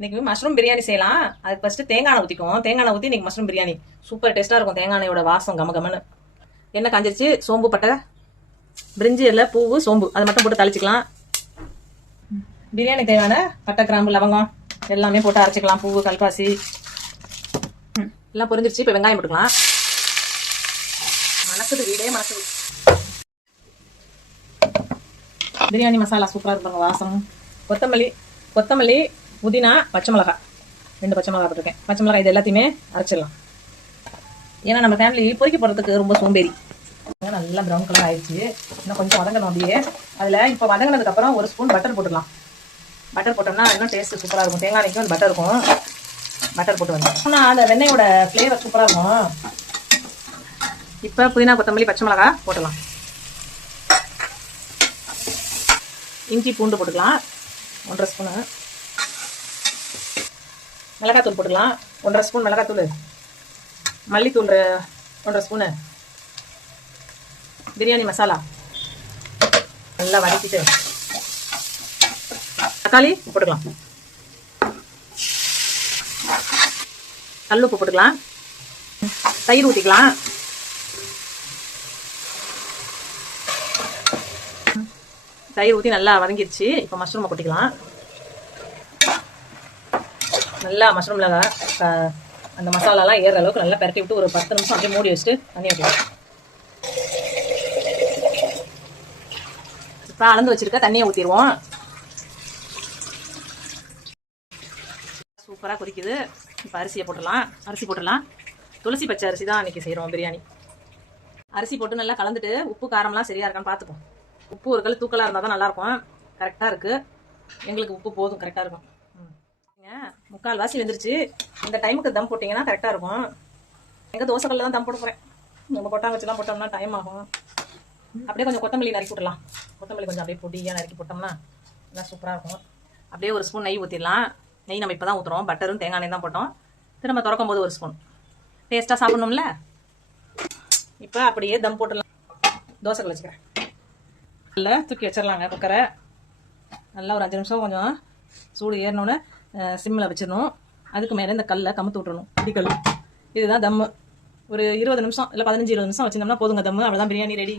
இன்னைக்கு மஷ்ரூம் பிரியாணி செய்யலாம். அதுக்கு ஃபர்ஸ்ட் தேங்காய் எண்ணெய் ஊற்றிக்குவோம். தேங்காய் எண்ணெய் ஊற்றி இன்னைக்கு மஷ்ரூம் பிரியாணி சூப்பர் டேஸ்ட்டாக இருக்கும். தேங்காய் எண்ணெயோட வாசம் கமகமன்னு. எண்ணெய் காஞ்சிருச்சு. சோம்பு பட்டை, பிரிஞ்சி இலை, பூவு, சோம்பு அது மட்டும் போட்டு தாளிச்சிக்கலாம். பிரியாணி தேவையான பட்டை, கிராம்பு, லவங்கம் எல்லாமே போட்டு அரைச்சிக்கலாம். பூவு, கல்பாசி எல்லாம் பொரிஞ்சிருச்சு. இப்போ வெங்காயம் போட்டுக்கலாம். மணக்குது, வீடே மணக்குது. பிரியாணி மசாலா சூப்பராக இருப்பாங்க வாசம். கொத்தமல்லி, புதினா, பச்சை மிளகா, 2 பச்சை மிளகா போட்டிருக்கேன். பச்சை மிளகாய் இது எல்லாத்தையுமே அரைச்சிடலாம். ஏன்னா நம்ம ஃபேமிலி பொரிக்க போடுறதுக்கு ரொம்ப சோம்பேறி. நல்லா ப்ரௌன் கலர் ஆயிடுச்சு. இன்னும் கொஞ்சம் வதங்கணும். அப்படியே அதில் இப்போ வதங்கினதுக்கு அப்புறம் 1 ஸ்பூன் பட்டர் போட்டுக்கலாம். பட்டர் போட்டோம்னா இன்னும் டேஸ்ட் சூப்பராக இருக்கும். தேங்காய் எண்ணெய்க்கும் அந்த பட்டர் இருக்கும். பட்டர் போட்டு வந்து ஆனால் அந்த வெண்ணெயோட ஃப்ளேவர் சூப்பராக இருக்கும். இப்போ புதினா, கொத்தமல்லி, பச்சை மிளகா போட்டுடலாம். இஞ்சி, பூண்டு போட்டுக்கலாம். 1.5 ஸ்பூனு. மிளகாத்தூள் போட்டுக்கலாம். 1.5 ஸ்பூன் மிளகாத்தூள். மல்லித்தூள் 1.5 ஸ்பூனு. பிரியாணி மசாலா நல்லா வதக்கிட்டு தக்காளி போட்டுக்கலாம். கல்லுப்பு போட்டுக்கலாம். தயிர் ஊற்றிக்கலாம். தயிர் ஊற்றி நல்லா வதங்கிருச்சு. இப்போ மஷ்ரூமை கொட்டிக்கலாம். நல்லா மஷ்ரூமில் அந்த மசாலாலாம் ஏறுற அளவுக்கு நல்லா பரட்டி விட்டு ஒரு 10 நிமிஷம் அப்படியே மூடி வச்சுட்டு தண்ணி ஊற்றிக்கலாம். இப்போ அளந்து வச்சுருக்க தண்ணியை ஊற்றிடுவோம். சூப்பராக கொதிக்குது. இப்போ அரிசி போட்டுடலாம். துளசி பச்சை அரிசி தான் அன்றைக்கி செய்கிறோம் பிரியாணி. அரிசி போட்டு நல்லா கலந்துட்டு உப்பு காரம்லாம் சரியாக இருக்கான்னு பார்த்துப்போம். உப்பு ஒரு கல் தூக்கலாக இருந்தால் தான் நல்லாயிருக்கும். கரெக்டாக இருக்குது. எங்களுக்கு உப்பு போதும், கரெக்டாக இருக்கும். 3/4 வாசி வெந்துருச்சு. இந்த டைமுக்கு தம் போட்டிங்கன்னா கரெக்டாக இருக்கும். எங்கள் தோசைக்கல்ல தான் தம் போட போகிறேன். நம்ம கொட்டாங்க வச்சுலாம் போட்டோம்னா டைம் ஆகும். அப்படியே கொஞ்சம் கொத்தமல்லி நறுக்கி விட்டுலாம். கொத்தமல்லி கொஞ்சம் அப்படியே பொடியாக நறுக்கி போட்டோம்னா நல்லா சூப்பராக இருக்கும். அப்படியே 1 ஸ்பூன் நெய் ஊற்றிடலாம். நெய் நம்ம இப்போ தான் ஊற்றுறோம். பட்டரும் தேங்காய் எண்ணெய் தான் போட்டோம். திரும்ப திறக்கும் போது 1 ஸ்பூன். டேஸ்ட்டாக சாப்பிட்ணும்ல. இப்போ அப்படியே தம் போட்டுடலாம். தோசைக்கல் வச்சுக்கிறேன். நல்லா தூக்கி வச்சிடலாங்க குக்கரை. நல்லா ஒரு 5 நிமிஷம் கொஞ்சம் சூடு ஏறினோன்னு சிம்மில் வச்சிடணும். அதுக்கு மேலே இந்த கல்லை கமுத்து விட்டுறணும். இடிக்கல். இதுதான் தம்மு. ஒரு 20 நிமிஷம் இல்லை 15-20 நிமிஷம் வச்சிருந்தோம்னா போதுங்க தம்மு. அவ்வளோதான், பிரியாணி ரெடி.